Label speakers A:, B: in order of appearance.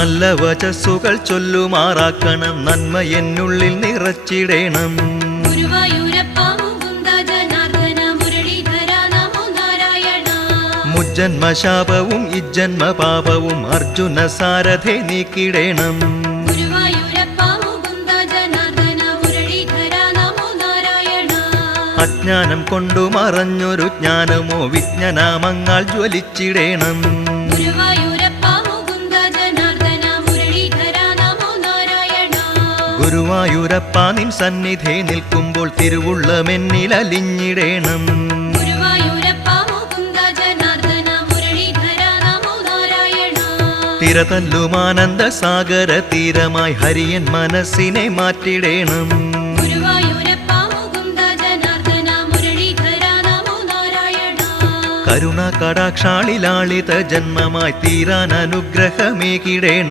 A: നല്ല വചസ്സുകൾ ചൊല്ലുമാറാക്കണം. നന്മ എന്നുള്ളിൽ നിറച്ചിടേണം.
B: ജന്മശാപവും
A: മുജ്ജന്മശാപവും ഇജ്ജന്മ പാപവും അർജുന സാരഥെ നീക്കിടേണം. അജ്ഞാനം കൊണ്ടു മറഞ്ഞൊരു ജ്ഞാനമോ വിജ്ഞനാമങ്ങൾ ജ്വലിച്ചിടേണം.
B: ഗുരുവായൂരപ്പ
A: നിൻ സന്നിധി നിൽക്കുമ്പോൾ തിരുവുള്ളമെന്നിൽ അലിഞ്ഞിടേണം.
B: നാരായണ.
A: തിരതല്ലുമാനന്ദ സാഗര തീരമായി ഹരിയൻ മനസ്സിനെ മാറ്റിടേണം. കരുണ കടാക്ഷാളിലാളിത ജന്മമായി തീരാൻ അനുഗ്രഹമേകിടേണം.